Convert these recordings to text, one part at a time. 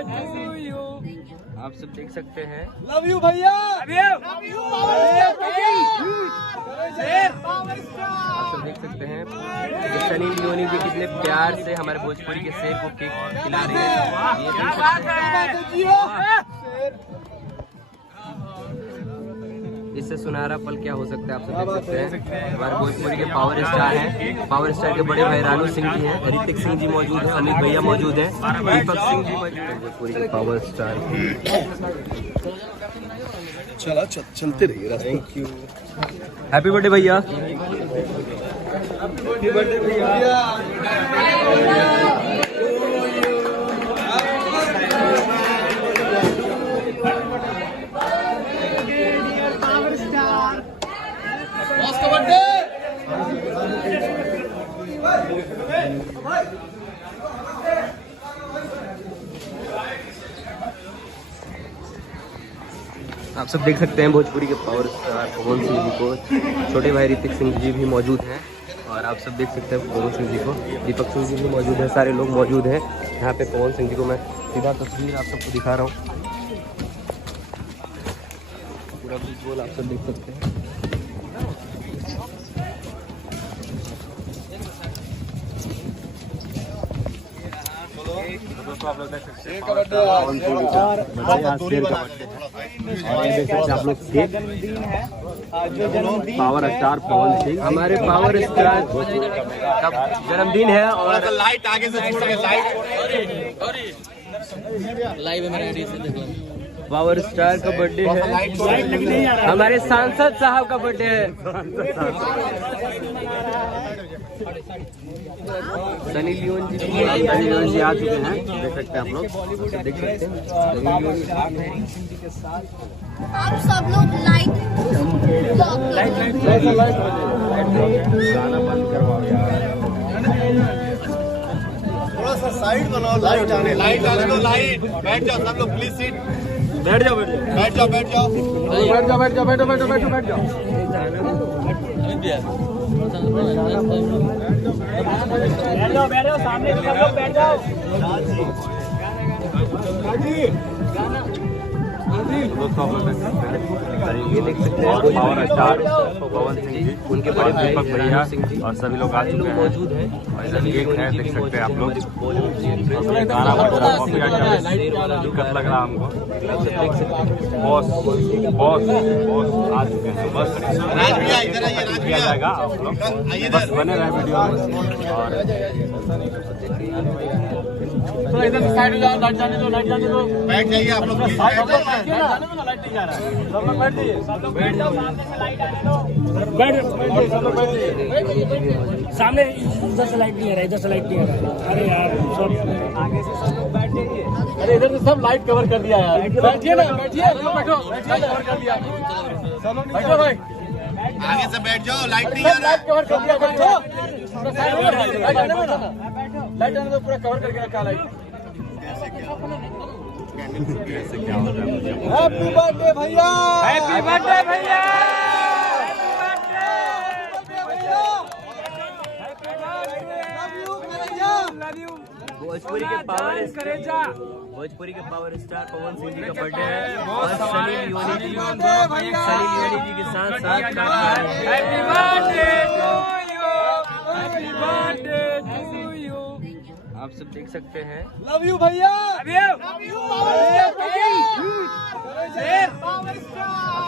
आप सब देख सकते हैं। लव यू भैया। आप सब देख सकते हैं कि सनी लियोनी जी कितने प्यार से हमारे भोजपुरी के शेर को केक खिला रहे हैं। ये देख सकते हैं। इससे सुनहरा पल क्या हो सकता है आप सब देख सकते हैं। हमारे भोजपुरी के पावर स्टार हैं, पावर स्टार के बड़े भाई रानू सिंह जी हैं, ऋतिक सिंह जी मौजूद हैं, अमित भैया मौजूद हैं, दीपक सिंह जी मौजूद हैं, भोजपुरी के पावर स्टार। चला चलते रहिए। Thank you. हैप्पी बर्थडे भैया। हैप्पी बर्थडे भैया। आप सब देख सकते हैं भोजपुरी के पावर स्टार पवन सिंह जी को, छोटे भाई ऋतिक सिंह जी भी मौजूद हैं और आप सब देख सकते हैं पवन सिंह जी को, दीपक सिंह जी भी मौजूद हैं, सारे लोग मौजूद हैं यहाँ पे। पवन सिंह जी को मैं सीधा तस्वीर आप सबको दिखा रहा हूँ, पूरा विजुअल आप सब देख सकते हैं। आप लोग देख सकते हैं आप लोग पावर स्टार पवन सिंह, हमारे पावर स्टार का जन्मदिन है और लाइट आगे से छोड़ के लाइट लाइव में पावर स्टार का बर्थडे है, हमारे सांसद साहब का बर्थडे है। सनी लियोन जी आ चुके हैं, देख सकते हैं आप लोग, देख सकते हैं आप सब लोग लाइट गाना बंद करवाओ यार। थोड़ा सा साइड बनाओ, लाइट आने दो। लाइट बैठ जाओ सब लोग, प्लीज सीट बैठ जाओ। सामने सब लोग बैठ जाओ। ये देख सकते हैं पावर स्टार पवन सिंह जी, उनके बड़े दीपक भैया और सभी लोग आ चुके हैं मौजूद हैं। केक है देख सकते हैं आप लोग, गाना बज रहा है, दिक्कत लग रहा है हमको। बॉस आ चुके हैं, बस किया जाएगा। आप लोग बस बने रहे वीडियो में और तो इधर से साइड हो जाओ, लाइट जाने दो। बैठ जाइए आप लोग, लाइट नहीं जा रहा है। सब लोग बैठ जाइए, बैठ जाओ। सामने से लाइट आने दो, बैठ सब लोग बैठ जाइए। सामने इधर से लाइट नहीं आ रहा है, इधर से लाइट नहीं आ रहा है। अरे यार सब आगे से सब लोग बैठ जाइए। अरे इधर से सब लाइट कवर कर दिया यार। बैठिए ना, बैठिए, बैठो, कवर कर दिया। बैठो भाई, आगे से बैठ जाओ, लाइट नहीं आ रहा, लाइट कवर कर दिया। बैठो, लाइट आने दो, पूरा कवर करके रखा लाइट। हैप्पी बर्थडे भैया। हैप्पी बर्थडे भैया। भोजपुरी के पावर स्टार पवन सिंह जी का बर्थडे है और सनी लियोनी जी के साथ हैप्पी बर्थडे आप सब देख सकते हैं। लव यू भैया। आप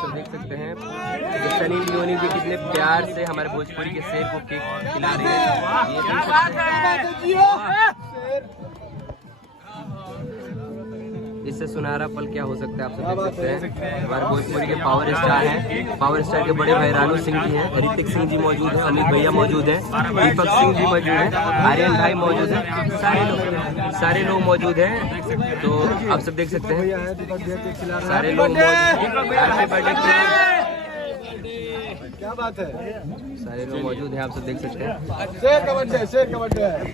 सब देख सकते हैं कि सनी लियोनी जी कितने प्यार से हमारे भोजपुरी के शेर को केक खिला रहे हैं। ये देख सकते हैं। इससे सुनहरा पल क्या हो सकता है आप सब देख सकते हैं। हमारे भोजपुरी के पावर स्टार हैं, पावर स्टार के बड़े भाई रानू सिंह जी हैं, ऋतिक सिंह जी मौजूद हैं, अमित भैया मौजूद हैं, दीपक सिंह जी मौजूद हैं, आर्यन भाई मौजूद हैं, सारे लोग मौजूद हैं। तो आप सब देख सकते हैं सारे लोग क्या बात है, सारे लोग मौजूद हैं, आप सब देख सकते हैं। शेर का बर्थडे है।